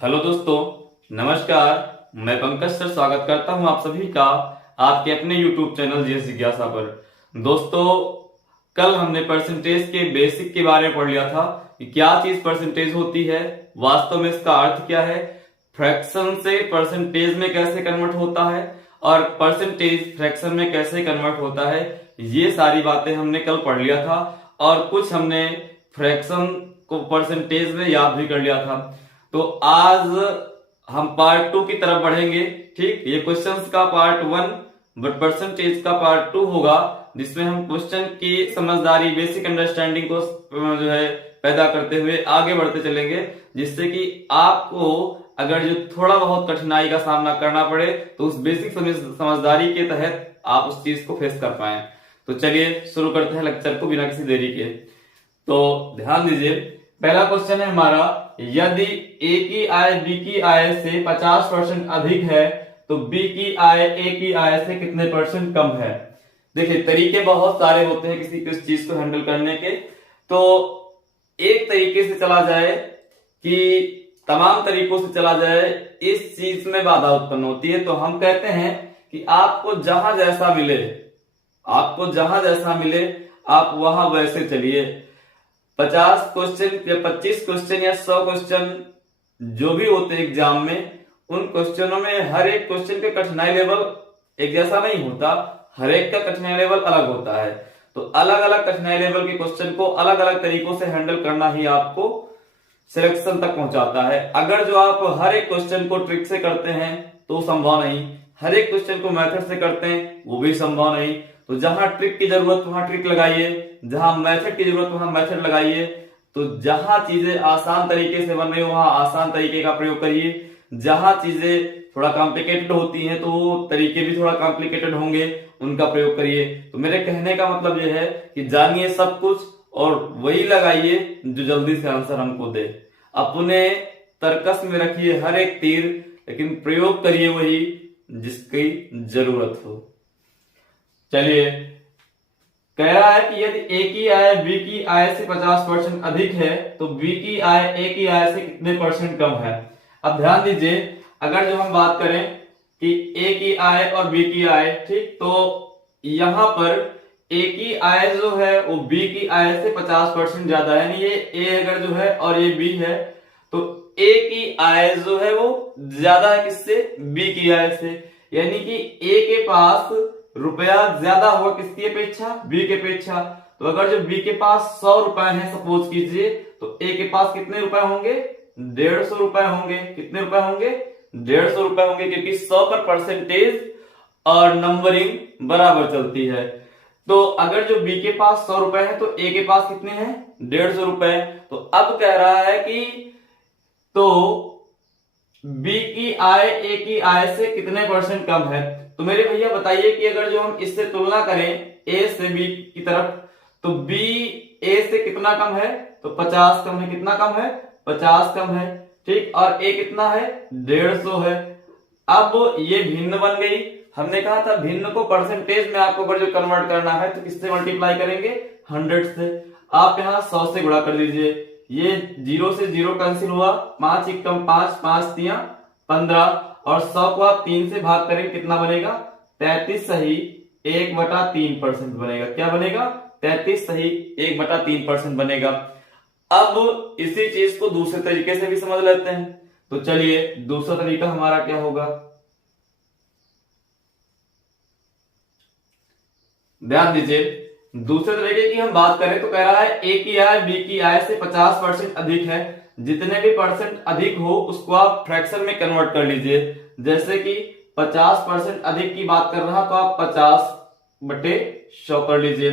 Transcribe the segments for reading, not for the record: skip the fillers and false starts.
Hello दोस्तों, नमस्कार। मैं पंकज सर स्वागत करता हूं आप सभी का आपके अपने YouTube चैनल जीएस जिज्ञासा पर। दोस्तों, कल हमने परसेंटेज के बेसिक के बारे में पढ़ लिया था कि क्या चीज परसेंटेज होती है, वास्तव में इसका अर्थ क्या है, फ्रैक्शन से परसेंटेज में कैसे कन्वर्ट होता है और परसेंटेज फ्रैक्शन में कैसे कन्वर्ट होता है। ये सारी बातें हमने कल पढ़ लिया था और कुछ हमने फ्रैक्शन को परसेंटेज में याद भी कर लिया था। तो आज हम पार्ट 2 की तरफ बढ़ेंगे। ठीक, ये क्वेश्चंस का पार्ट 1 बट परसेंटेज का पार्ट 2 होगा, जिसमें हम क्वेश्चन की समझदारी, बेसिक अंडरस्टैंडिंग को जो है पैदा करते हुए आगे बढ़ते चलेंगे, जिससे कि आपको अगर जो थोड़ा बहुत कठिनाई का सामना करना पड़े तो उस बेसिक समझदारी के तहत आप उस चीज को फेस कर पाए। तो चलिए शुरू करते हैं लेक्चर को बिना किसी देरी के। तो ध्यान दीजिए, पहला क्वेश्चन है हमारा, यदि ए की आय बी की आय से 50% अधिक है तो बी की आय ए की आय से कितने परसेंट कम है। देखिए, तरीके बहुत सारे होते हैं किसी किस चीज को हैंडल करने के। तो एक तरीके से चला जाए कि तमाम तरीकों से चला जाए, इस चीज में बाधा उत्पन्न होती है। तो हम कहते हैं कि आपको जहां जैसा मिले, आप वहां वैसे चलिए। 50 क्वेश्चन या 25 क्वेश्चन या 100 क्वेश्चन जो भी होते हैं एग्जाम में, उन क्वेश्चनों में हर एक क्वेश्चन का कठिनाई लेवल एक जैसा नहीं होता, हर एक का कठिनाई लेवल अलग होता है। तो अलग अलग कठिनाई लेवल के क्वेश्चन को अलग अलग तरीकों से हैंडल करना ही आपको सिलेक्शन तक पहुंचाता है। अगर जो आप हर एक क्वेश्चन को ट्रिक से करते हैं तो संभव नहीं, हर एक क्वेश्चन को मेथड से करते हैं वो भी संभव नहीं। तो जहां ट्रिक की जरूरत वहां ट्रिक लगाइए, जहां मेथड की जरूरत वहां मेथड लगाइए। तो जहां चीजें आसान तरीके से बन रही हो वहां आसान तरीके का प्रयोग करिए, जहां चीजें थोड़ा कॉम्प्लिकेटेड होती हैं तो वो तरीके भी थोड़ा कॉम्प्लिकेटेड होंगे, उनका प्रयोग करिए। तो मेरे कहने का मतलब यह है कि जानिए सब कुछ और वही लगाइए जो जल्दी से आंसर हमको दे। अपने तर्कस में रखिए हर एक तीर, लेकिन प्रयोग करिए वही जिसकी जरूरत हो। चलिए, कह रहा है कि यदि ए की आय बी की आय से 50% अधिक है तो बी की आय ए की आय से कितने परसेंट कम है। अब ध्यान दीजिए, अगर जो हम बात करें कि ए की आय और बी की आय, ठीक, तो यहां पर ए की आय जो है वो बी की आय से 50% ज्यादा है, यानी ये ए अगर जो है और ये बी है तो ए की आय जो है वो ज्यादा है किससे, बी की आय से। यानी कि ए के पास रुपया ज्यादा होगा किसकी अपेक्षा, बी के अपेक्षा। तो अगर जो बी के पास 100 रुपए है सपोज कीजिए, तो ए के पास कितने रुपए होंगे, 150 रुपए होंगे। कितने रुपए होंगे, 150 रुपए होंगे, क्योंकि 100 पर परसेंटेज और नंबरिंग बराबर चलती है। तो अगर जो बी के पास 100 रुपए है तो ए के पास कितने हैं, 150 रुपए। तो अब कह रहा है कि तो बी की आय ए की आय से कितने परसेंट कम है। तो मेरे भैया बताइए कि अगर जो हम इससे तुलना करें ए से बी की तरफ, तो बी ए से कितना कम है, तो 50 कम है। कितना कम है, 50 कम है, ठीक। और ए कितना है, 150 है। अब ये भिन्न बन गई। हमने कहा था भिन्न को परसेंटेज में आपको अगर जो कन्वर्ट करना है तो किससे मल्टीप्लाई करेंगे, 100 से। आप यहाँ 100 से गुणा कर दीजिए, ये 0 से 0 कैंसिल हुआ, 5 एकम 5, 5 तियां 15, और 100 को आप 3 से भाग करें कितना बनेगा, 33 सही 1/3% बनेगा। क्या बनेगा, 33 सही 1/3% बनेगा। अब इसी चीज को दूसरे तरीके से भी समझ लेते हैं। तो चलिए, दूसरा तरीका हमारा क्या होगा, ध्यान दीजिए। दूसरे तरीके की हम बात करें तो कह रहा है ए की आय बी की आय से 50% अधिक है, जितने भी परसेंट अधिक हो उसको आप फ्रैक्शन में कन्वर्ट कर लीजिए। जैसे कि 50% अधिक की बात कर रहा तो आप 50/100 कर लीजिए,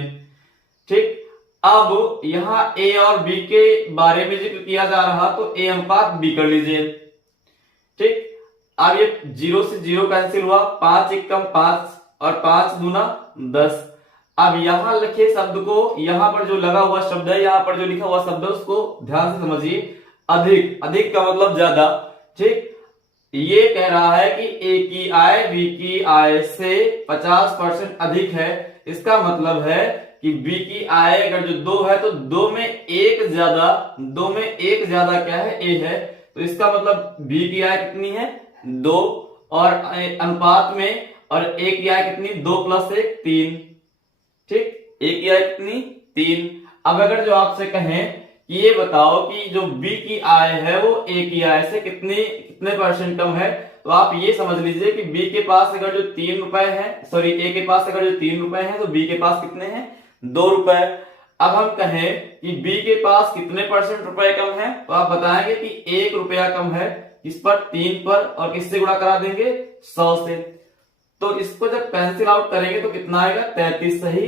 ठीक। अब यहां ए और बी के बारे में जिक्र किया जा रहा तो ए अनुपात बी कर लीजिए, ठीक। अब ये 0 से 0 कैंसिल हुआ, 5 एकम 5 और 5 दूना 10। अब यहां लिखे शब्द को, यहां पर जो लगा हुआ शब्द है, यहां पर जो लिखा हुआ शब्द है उसको ध्यान से समझिए। अधिक, अधिक का मतलब ज्यादा, ठीक। ये कह रहा है कि ए की आय बी की आय से 50% अधिक है। इसका मतलब है कि बी की आय अगर जो 2 है तो 2 में 1 ज्यादा क्या है, ए है। तो इसका मतलब बी की आय कितनी है 2, और अनुपात में, और ए की आय कितनी 2 + 1 3, ठीक, ए की आय कितनी 3। अब अगर जो आपसे कहें कि ये बताओ कि जो बी की आय है वो ए की आय से कितने परसेंट कम है, तो आप ये समझ लीजिए कि बी के पास अगर जो 3 रुपए है, सॉरी ए के पास अगर जो 3 रुपए है तो बी के पास कितने हैं 2 रुपए। अब हम कहें कि बी के पास कितने परसेंट रुपए कम है, तो आप बताएंगे कि 1 रुपया कम है, किस पर 3 पर, और किससे गुणा करा देंगे 100 से। तो इसको जब कैंसिल आउट करेंगे तो कितना आएगा 33 सही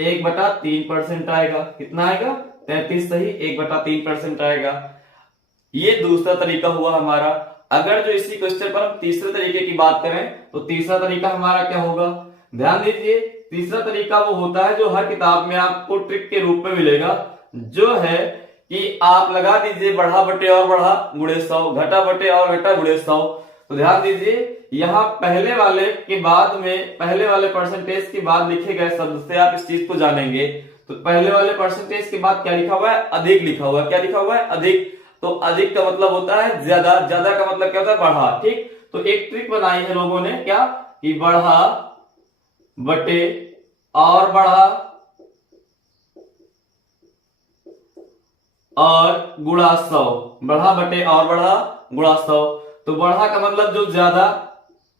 1/3% आएगा। कितना आएगा 33 सही 1/3% आएगा। ये दूसरा तरीका हुआ हमारा। अगर जो इसी क्वेश्चन पर हम तीसरे तरीके की बात करें तो तीसरा तरीका हमारा क्या होगा, ध्यान दीजिए। तीसरा तरीका वो होता है जो हर किताब में आपको ट्रिक के रूप में मिलेगा, जो है कि आप लगा दीजिए बढ़ा बटे और बढ़ा गुणे 100, घटा बटे और घटा गुणे 100। तो ध्यान दीजिए यहाँ पहले वाले के बाद में, पहले वाले परसेंटेज के बाद लिखे गए शब्द से आप इस चीज को जानेंगे। तो पहले वाले परसेंटेज के बाद क्या लिखा हुआ है, अधिक लिखा हुआ है। क्या लिखा हुआ है, अधिक। तो अधिक का मतलब होता है ज्यादा, ज्यादा का मतलब क्या होता है बढ़ा, ठीक। तो एक ट्रिक बनाई है लोगों ने, क्या कि बढ़ा बटे और बढ़ा और गुणा 100, बढ़ा बटे और बढ़ा गुणा 100। तो बढ़ा का मतलब जो ज्यादा,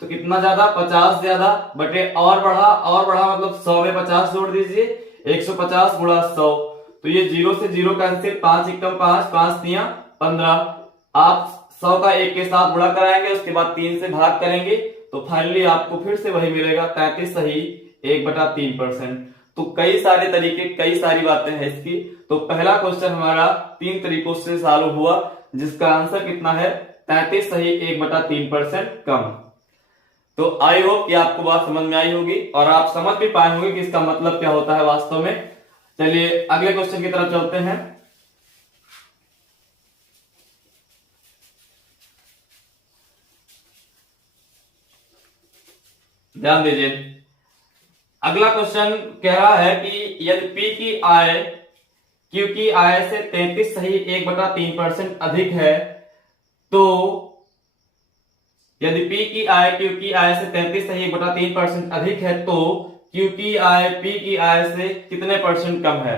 तो कितना ज्यादा 50 ज्यादा, बटे और बढ़ा मतलब 100 में 50 जोड़ दीजिए 150 गुणा 100। तो ये 0 से 0 कैंसिल, 5 एकम 5, 5 तियां 15। आप 100 का 1 के साथ गुणा कराएंगे, उसके बाद 3 से भाग करेंगे, तो फाइनली आपको फिर से वही मिलेगा 33 सही 1/3%। तो कई सारे तरीके, कई सारी बातें हैं इसकी। तो पहला क्वेश्चन हमारा 3 तरीकों से सॉल्व हुआ, जिसका आंसर कितना है 33 सही 1/3% कम। तो आई होप कि आपको बात समझ में आई होगी और आप समझ भी पाए होंगे कि इसका मतलब क्या होता है वास्तव में। चलिए अगले क्वेश्चन की तरफ चलते हैं। ध्यान दीजिए, अगला क्वेश्चन कह रहा है कि यदि P की आय Q की आय से 33 सही 1/3% अधिक है, तो यदि P की आय Q की आय से 33 सही 1/3% अधिक है, तो Q की आय P की आय से कितने परसेंट कम है,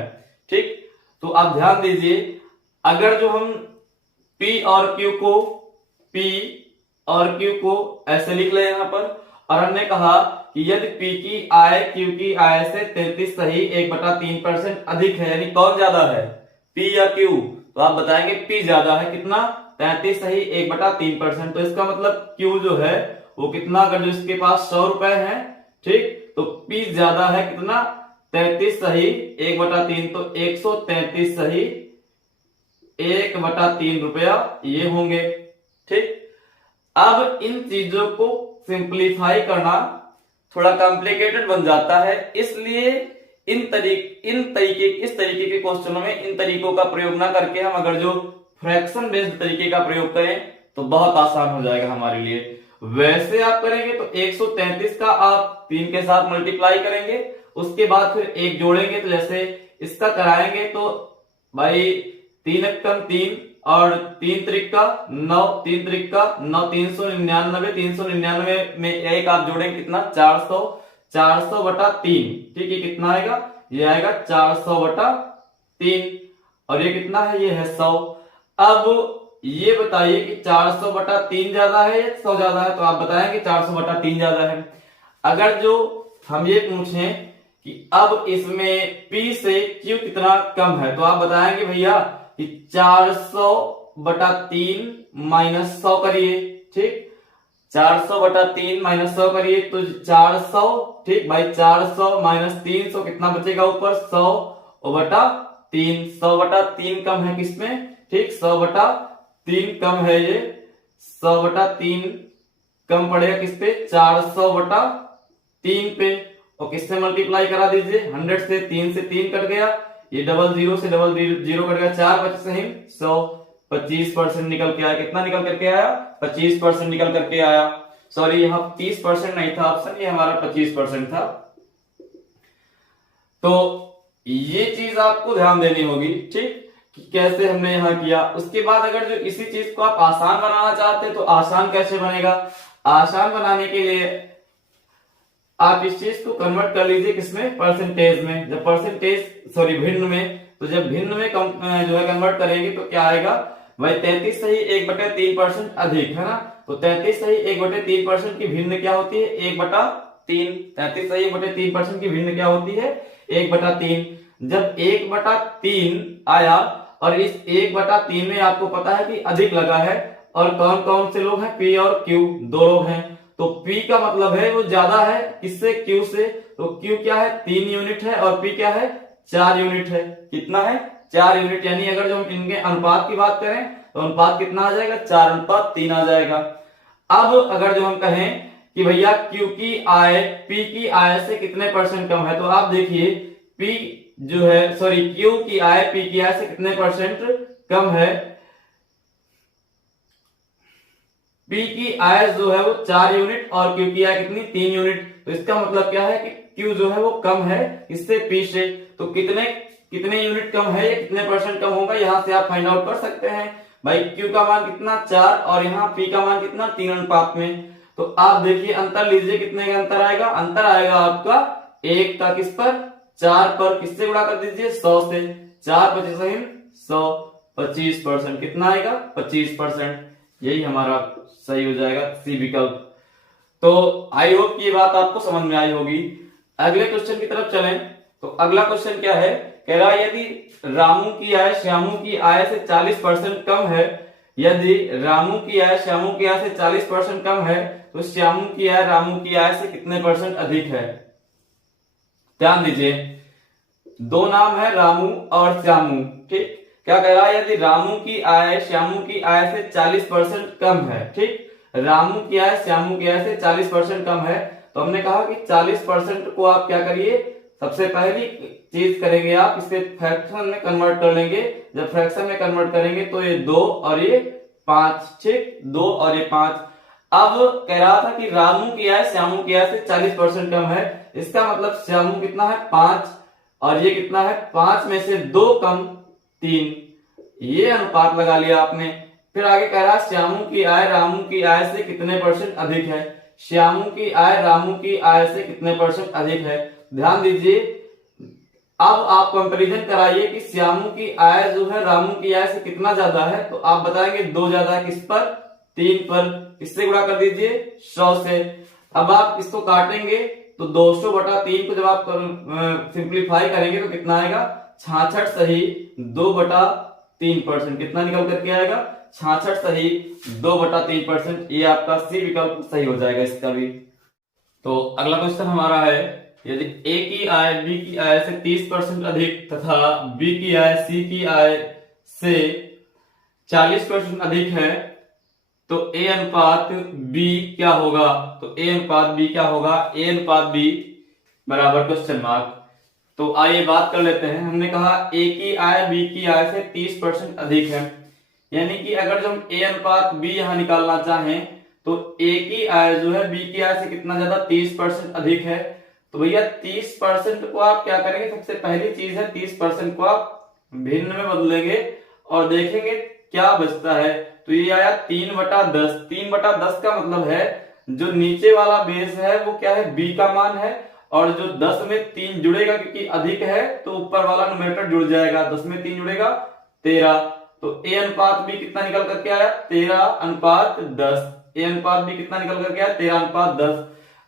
ठीक। तो आप ध्यान दीजिए, अगर जो हम P और Q को ऐसे लिख ले यहाँ पर, और हमने कहा कि यदि P की आय Q की आय से 33 सही 1/3% अधिक है, यानी कौन ज्यादा है P या Q, तो आप बताएंगे P ज्यादा है। कितना 33 सही 1/3%। तो इसका मतलब Q जो है वो कितना, अगर जो इसके पास 100 रुपए है, ठीक, तो P ज्यादा है कितना 33 सही 1/3, तो 133 सही 1/3 रुपया ये होंगे, ठीक। अब इन चीजों को सिंप्लीफाई करना थोड़ा कॉम्प्लिकेटेड बन जाता है, इसलिए इस तरीके के क्वेश्चनों में इन तरीकों का प्रयोग ना करके हम अगर जो फ्रैक्शन बेस्ड तरीके का प्रयोग करें तो बहुत आसान हो जाएगा हमारे लिए। वैसे आप करेंगे तो 133 का आप 3 के साथ मल्टीप्लाई करेंगे, उसके बाद फिर 1 जोड़ेंगे। तो जैसे इसका कराएंगे तो भाई 3 एकम 3 और 3 त्रिका 9, 3 त्रिका 9, 399, 399 में एक आप जोड़ेंगे कितना 400, 400/3, ठीक है। कितना आएगा, ये आएगा 400/3, और ये कितना है, ये है 100। अब ये बताइए कि 400/3 ज्यादा है या 100 ज्यादा है, तो आप बताएंगे 400/3 ज्यादा है। अगर जो हम ये पूछें कि अब इसमें P से Q कितना कम है, तो आप बताएंगे भैया कि 400/3 माइनस 100 करिए, ठीक। 400/3 माइनस 100 करिए तो 400, ठीक भाई। 400 माइनस 300 कितना बचेगा ऊपर 100/3। 100/3 कम है किसमें, ठीक, 100/3 कम है, ये 100/3 कम पड़ेगा किस पे 400/3 पे, और किससे मल्टीप्लाई करा दीजिए 100 से, 3 से 3 कट गया, ये 00 से 00 कट गया, 4 बचे सही 100, 25% निकल के आया। कितना निकल करके आया 25% निकल करके आया। सॉरी यहाँ 30% नहीं था ऑप्शन, ये हमारा 25% था। तो ये चीज आपको ध्यान देनी होगी, ठीक। कि कैसे हमने यहाँ किया। उसके बाद अगर जो इसी चीज को आप आसान बनाना चाहते हैं तो आसान कैसे बनेगा, आसान बनाने के लिए आप इस चीज को कन्वर्ट कर लीजिए किसमें, परसेंटेज में। जब परसेंटेज सॉरी भिन्न में, तो जब भिन्न में जो है कन्वर्ट करेंगे तो क्या आएगा भाई 33 सही 1/3% अधिक है ना। तो 33 सही 1/3% की भिन्न क्या होती है 1/3। 33 सही 1/3% की भिन्न क्या होती है 1/3। जब 1/3 आया और इस 1/3 में आपको पता है कि अधिक लगा है और कौन कौन से लोग हैं P और Q, दो लोग हैं। तो P का मतलब है वो ज्यादा है किससे, Q से। तो Q क्या है 3 यूनिट है और P क्या है 4 यूनिट है। कितना है 4 यूनिट। यानी अगर जो हम इनके अनुपात की बात करें तो अनुपात कितना आ जाएगा 4:3 आ जाएगा। अब अगर जो हम कहें कि भैया Q की आय P की आय से कितने परसेंट कम है, तो आप देखिए P जो है सॉरी Q की आय P की आय से कितने परसेंट कम है। P की आय जो है वो 4 यूनिट और Q की आय कितनी 3 यूनिट। तो इसका मतलब क्या है कि Q जो है वो कम है इससे P से। तो कितने कितने यूनिट कम है या कितने परसेंट कम होगा, यहां से आप फाइंड आउट कर सकते हैं। भाई Q का मान कितना 4 और यहाँ P का मान कितना 3 अनुपात में। तो आप देखिए अंतर लीजिए, कितने का अंतर आएगा, अंतर आएगा आपका 1 का किस पर 4 पर। किससे गुणा कर दीजिए 100 से। 4 25 100 25%। कितना आएगा 25%। यही हमारा सही हो जाएगा सी विकल्प। तो आई होप कि ये बात आपको समझ में आई होगी। अगले क्वेश्चन की तरफ चलें। तो अगला क्वेश्चन क्या है, कह रहा है यदि रामू की आय श्यामू की आय से 40% कम है, यदि रामू की आय श्यामू की आय से 40% कम है तो श्यामू की आय रामू की आय से कितने परसेंट अधिक है। ध्यान दीजिए, दो नाम है रामू और श्यामू, ठीक। क्या कह रहा है, यदि रामू की आय श्यामू की आय से 40% कम है, ठीक, रामू की आय श्यामू की आय से 40% कम है, तो हमने कहा कि 40% को आप क्या करिए, सबसे पहली चीज करेंगे आप इसके फ्रैक्शन में कन्वर्ट कर लेंगे। जब फ्रैक्शन में कन्वर्ट करेंगे तो ये 2 और ये 5, ठीक, 2 और ये 5। अब कह रहा था कि रामू की आय श्यामू की आय से 40% कम है, इसका मतलब श्यामू कितना है 5 और ये कितना है 5 में से 2 कम 3, ये अनुपात लगा लिया आपने। फिर आगे कह रहा है श्यामू की आय रामू की आय से कितने परसेंट अधिक है। श्यामू की आय रामू की आय से कितने परसेंट अधिक है। ध्यान दीजिए, अब आप कंपैरिजन कराइए कि श्यामू की आय जो है रामू की आय से कितना ज्यादा है। तो आप बताएंगे 2 ज्यादा है, किस पर 3 पर। इससे गुणा कर दीजिए 100 से। अब आप इसको काटेंगे तो 200/3 को जब आप सिंप्लीफाई करेंगे तो कितना आएगा 66 सही 2/3%। कितना निकल करके आएगा 66 सही 2/3%। ये आपका सी विकल्प सही हो जाएगा इसका भी। तो अगला क्वेश्चन हमारा है, यदि ए की आय बी की आय से 30% अधिक तथा बी की आय सी की आय से 40% अधिक है तो ए अनुपात बी क्या होगा। तो ए अनुपात बी क्या होगा, ए अनुपात बी बराबर क्वेश्चन मार्क। तो आइए बात कर लेते हैं। हमने कहा ए की आय बी की आय से 30% अधिक है, यानी कि अगर जो हम ए अनुपात बी यहां निकालना चाहें तो ए की आय जो है बी की आय से कितना ज्यादा 30% अधिक है। तो भैया 30% को आप क्या करेंगे, सबसे पहली चीज है 30% को आप भिन्न में बदलेंगे और देखेंगे क्या बचता है। तो ये आया 3/10। 3/10 का मतलब है जो नीचे वाला बेस है वो क्या है बी का मान है, और जो 10 में 3 जुड़ेगा क्योंकि अधिक है तो ऊपर वाला न्यूमरेटर जुड़ जाएगा। 10 में 3 जुड़ेगा 13। तो ए अनुपात बी कितना निकल करके आया 13:10। ए अनुपात बी कितना निकल करके आया 13:10।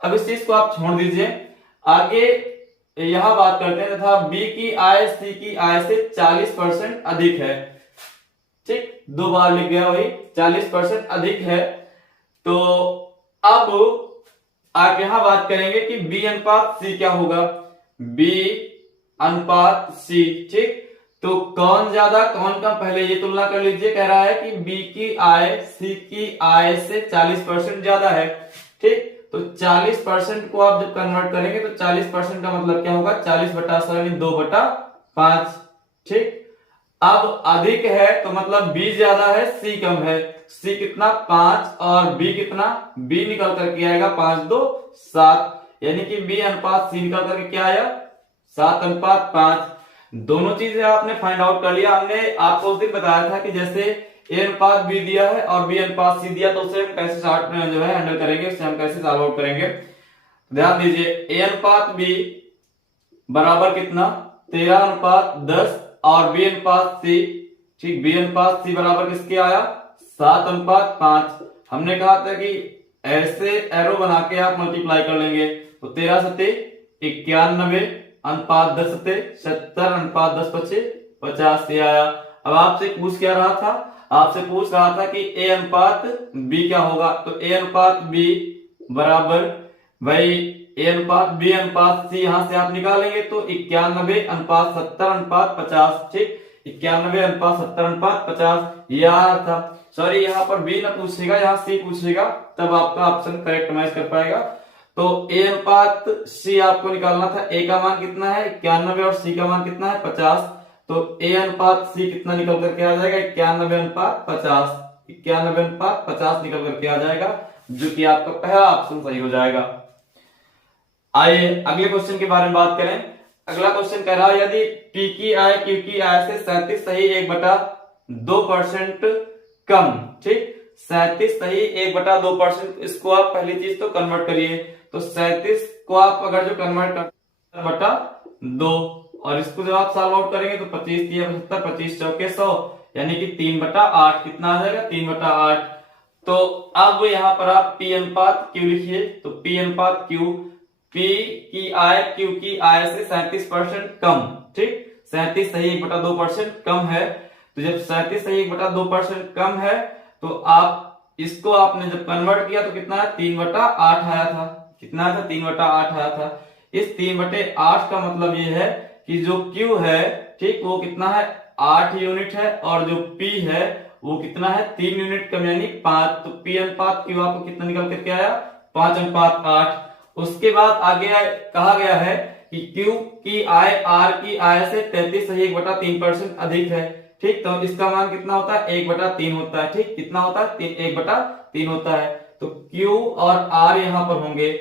अब इस चीज को आप छोड़ दीजिए, आगे यहां बात करते हैं तथा बी की आय सी की आय से 40% अधिक है, ठीक, 2 बार लिख गया वही 40% अधिक है। तो अब आप यहां बात करेंगे कि बी अनुपात सी क्या होगा, बी अनुपात सी, ठीक। तो कौन ज्यादा कौन कम, पहले ये तुलना कर लीजिए। कह रहा है कि बी की आय सी की आय से 40% ज्यादा है, ठीक। तो 40% को आप जब कन्वर्ट करेंगे तो 40% का मतलब क्या होगा 40/7 2/5, ठीक। अब अधिक है तो मतलब बी ज्यादा है सी कम है। सी कितना 5 और बी कितना, बी निकल करके आएगा 5 2 7, यानी कि बी अनुपात सी निकल करके क्या आया 7:5। दोनों चीजें आपने फाइंड आउट कर लिया। हमने आपको उस दिन बताया था कि जैसे ए अनुपात बी दिया है और बी अनुपात सी दिया, तो उसे हम कैसे शॉर्ट में जो है हैंडल करेंगे, उससे हम कैसे सॉल्व आउट करेंगे। ध्यान दीजिए, ए अनुपात बी बराबर कितना 13 अनुपात 10 और बी अनुपात सी, ठीक, बी अनुपात सी बराबर किसके आया 7 अनुपात 5। हमने कहा था कि ऐसे एरो बना के आप मल्टीप्लाई कर लेंगे, तो 13 सते 91 अनुपात 10 सते 70 अनुपात 10 बचे 50 से आया। अब आपसे पूछ क्या रहा था, आपसे पूछ रहा था कि ए अनुपात बी क्या होगा, तो ए अनुपात बी बराबर भाई ए अनुपात बी अनुपात सी यहां से आप निकालेंगे तो 91 अनुपात 70 अनुपात 50, ठीक, 91 अनुपात 70 अनुपात 50 ये आ रहा था। सॉरी, यहाँ पर बी ना पूछेगा, यहाँ सी पूछेगा, तब आपका ऑप्शन करेक्ट मैच कर पाएगा। तो ए अनुपात सी आपको निकालना था, ए का मान कितना है 91 और सी का मान कितना है 50, तो ए अनुपात सी कितना निकल करके आ जाएगा 91 अनुपात 50, 91 अनुपात 50 निकल करके आ जाएगा, जो कि आपका पहला ऑप्शन सही हो जाएगा। आइए अगले क्वेश्चन के बारे में बात करें। अगला क्वेश्चन कह रहा है यदि पी की आय क्यू की आय से 37 सही 1/2% कम, ठीक, 37 सही 1/2%, इसको आप पहली चीज तो कन्वर्ट करिए, तो 37 को आप अगर जो कन्वर्ट कर बटा 2 और इसको जब आप सॉल्व आउट करेंगे तो 25 3 75 25 चौके 100 यानी कि 3/8 कितना आ जाएगा 3/8। तो अब यहाँ पर आप पी अनुपात क्यू लिखिए, तो पी अनुपात क्यू, पी की आय क्यू की आय से 37% कम, ठीक, 37 सही 1/2% कम है। तो जब 37 सही 1/2% कम है तो आप इसको आपने जब कन्वर्ट किया तो कितना है 3/8 आया था, कितना आया था 3/8 आया था। इस 3/8 का मतलब ये है कि जो Q है, ठीक, वो कितना है 8 यूनिट है और जो P है वो कितना है 3 यूनिट कम यानी 5। तो P अनुपात Q आपको कितना निकल करके आया 5/8। उसके बाद आगे कहा गया है कि Q की आय R की आय से 33 सही 1/3% अधिक है, ठीक, तो इसका मान कितना होता है 1/3 होता है, ठीक, कितना होता है 1/3 होता है। तो Q और R यहाँ पर होंगे,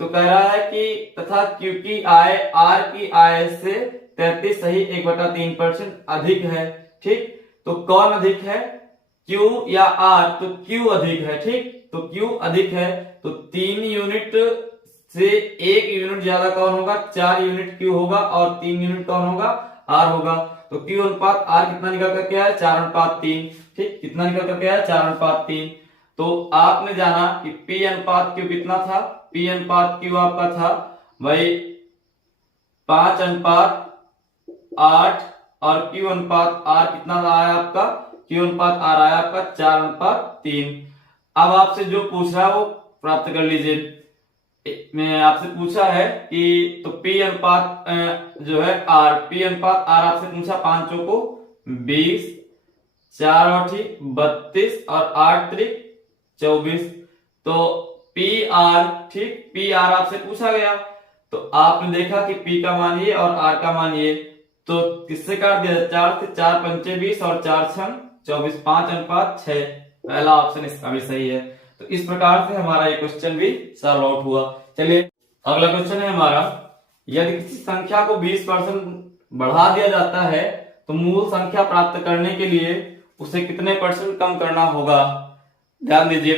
तो कह रहा है कि तथा Q की आय R की आय से 33 सही 1/3% अधिक है, ठीक, तो कौन अधिक है Q या R, तो Q अधिक है, ठीक, तो Q अधिक है, तो 3 यूनिट से 1 यूनिट ज्यादा कौन होगा 4 यूनिट Q होगा और 3 यूनिट कौन होगा R होगा। तो Q अनुपात R कितना निकल करके आया 4/3, ठीक, कितना निकल करके आया 4/3। तो आपने जाना कि P अनुपात Q कितना था, P अनुपात Q आपका था भाई 5/8 और Q अनुपात R कितना आया आपका, Q अनुपात R आया आपका 4/3। अब आपसे जो पूछ रहा है वो प्राप्त कर लीजिए। मैं आपसे पूछा है कि तो P अनुपात जो है R, P अनुपात R आपसे पूछा 5 चौको 20, 4 8 32 और 8 3 24, तो PR, ठीक, PR आपसे पूछा गया, तो आपने देखा कि P का मान ये और R का मान ये, तो किससे काट दिया 4 से 4 पंचे 20 और 4 छंग 24, 5/6, पहला ऑप्शन इसका भी सही है। तो इस प्रकार से हमारा ये क्वेश्चन भी सॉल्व आउट हुआ। चलिए अगला क्वेश्चन है हमारा, यदि किसी संख्या को 20% बढ़ा दिया जाता है तो मूल संख्या प्राप्त करने के लिए उसे कितने % कम करना होगा। ध्यान दीजिए,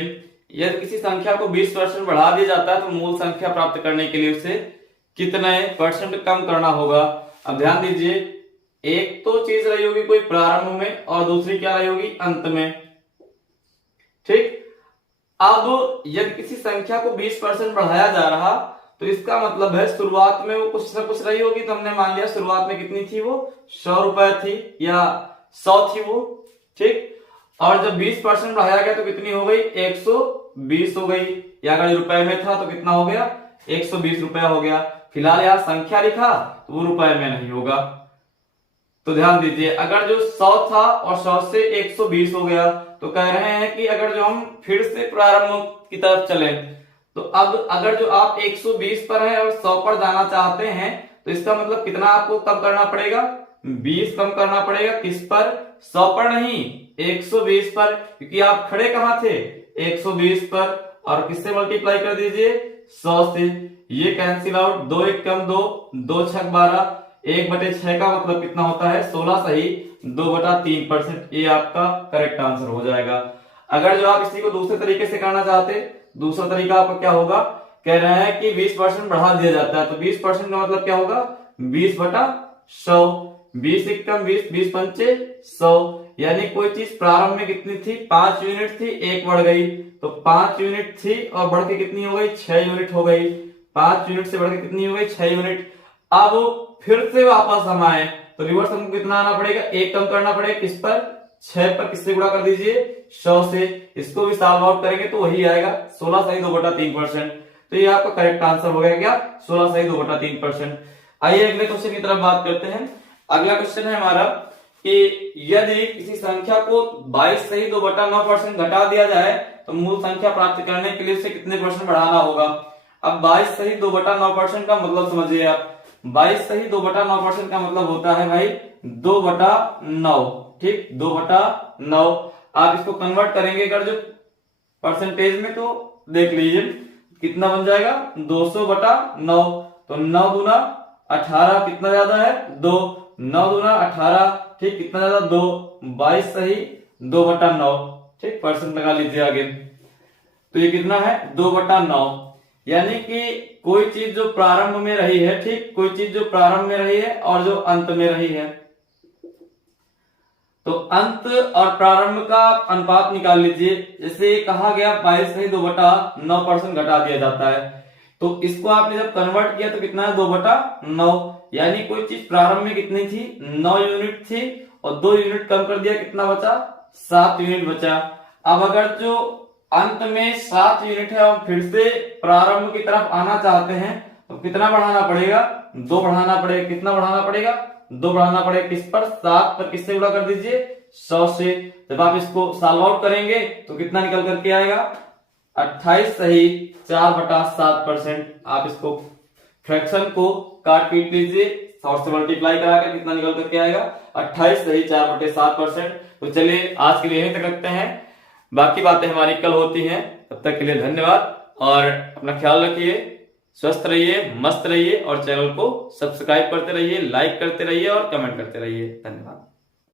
यदि किसी संख्या को 20% बढ़ा दिया जाता है तो मूल संख्या प्राप्त करने के लिए उसे कितने % कम करना होगा। अब ध्यान दीजिए, एक तो चीज रही होगी कोई प्रारंभ में और दूसरी क्या रही होगी अंत में, ठीक। अब यदि किसी संख्या को 20% बढ़ाया जा रहा तो इसका मतलब है शुरुआत में वो कुछ ना कुछ रही होगी, तो हमने मान लिया शुरुआत में कितनी थी वो 100 रुपए थी या 100 थी वो, ठीक, और जब 20% बढ़ाया गया तो कितनी हो गई 120 हो गई, या अगर रुपए में था तो कितना हो गया 120 रुपया हो गया। फिलहाल यहाँ संख्या लिखा तो वो रुपए में नहीं होगा। तो ध्यान दीजिए, अगर जो 100 था और 100 से 120 हो गया तो कह रहे हैं कि अगर जो हम फिर से प्रारंभ की तरफ चले तो अब अगर जो आप 120 पर है और 100 पर जाना चाहते हैं तो इसका मतलब कितना आपको कम करना पड़ेगा 20 कम करना पड़ेगा, किस पर 100 पर नहीं 120 पर, क्योंकि आप खड़े कहां थे 120 पर, और किससे मल्टीप्लाई कर दीजिए 100 से, ये कैंसिल आउट, 2 1 कम 2, 2 6 12, 1/6 का मतलब कितना होता है 16 सही 2/3%। ये आपका करेक्ट आंसर हो जाएगा। अगर जो आप इसी को दूसरे तरीके से करना चाहते, दूसरा तरीका आपका क्या होगा, कह रहे हैं कि 20% बढ़ा दिया जाता है, तो 20% का मतलब क्या होगा 20/100। 20 एकम 20, 20 पंचे 100, यानी कोई चीज प्रारंभ में कितनी थी 5 यूनिट थी, एक बढ़ गई तो 5 यूनिट थी और बढ़ के कितनी हो गई 6 यूनिट हो गई। 5 यूनिट से बढ़ के कितनी हो गई 6 यूनिट। अब फिर से वापस हम आए तो रिवर्स हमको कितना आना पड़ेगा, एक कम करना पड़ेगा, किस पर 6 पर किससे गुणा कर दीजिए 100 से। इसको भी सॉल्व आउट करेंगे तो वही आएगा 16 सही 2/3%। तो ये आपका करेक्ट आंसर हो गया क्या 16 सही 2/3%। आइए अगले क्वेश्चन की तरफ बात करते हैं। अगला क्वेश्चन है हमारा कि यदि किसी संख्या को 22 सही 2/9% घटा दिया जाए तो मूल संख्या प्राप्त करने के लिए उसे कितने परसेंट बढ़ाना होगा। अब 22 सही 2/9% का मतलब समझिए आप, 22 सही 2/9% का मतलब होता है भाई 2/9, ठीक 2/9। आप इसको कन्वर्ट करेंगे अगर जो परसेंटेज में तो देख लीजिए कितना बन जाएगा 200/9। तो 9 दूना 18 कितना ज्यादा है 2, 9 दूना 18, ठीक कितना ज्यादा 2, 22 सही 2/9, ठीक परसेंट लगा लीजिए आगे। तो ये कितना है 2/9, यानी कि कोई चीज जो प्रारंभ में रही है, ठीक कोई चीज जो प्रारंभ में रही है और जो अंत में रही है, तो अंत और प्रारंभ का अनुपात निकाल लीजिए। जैसे कहा गया 22 सही 2/9% घटा दिया जाता है, तो इसको आपने जब कन्वर्ट किया तो कितना है 2/9, यानी कोई चीज प्रारंभ में कितनी थी 9 यूनिट थी और 2 यूनिट कम कर दिया कितना बचा 7 यूनिट बचा। अब अगर जो अंत में 7 यूनिट है और फिर से प्रारंभ की तरफ आना चाहते हैं तो कितना बढ़ाना पड़ेगा 2 बढ़ाना पड़ेगा। कितना बढ़ाना पड़ेगा 2 बढ़ाना पड़ेगा, किस पर 7 पर किससे गुणा कर दीजिए 100 से। जब आप इसको सॉल्व आउट करेंगे तो कितना निकल करके आएगा 28 सही 4/7%। आप इसको फ्रैक्शन को काट पीट लीजिए और से मल्टीप्लाई कराकर कितना निकल करके आएगा 28 सही 4/7%। तो चलिए आज के लिए यहीं तक रखते हैं, बाकी बातें हमारी कल होती हैं। तब तक के लिए धन्यवाद और अपना ख्याल रखिए, स्वस्थ रहिए, मस्त रहिए और चैनल को सब्सक्राइब करते रहिए, लाइक करते रहिए और कमेंट करते रहिए। धन्यवाद।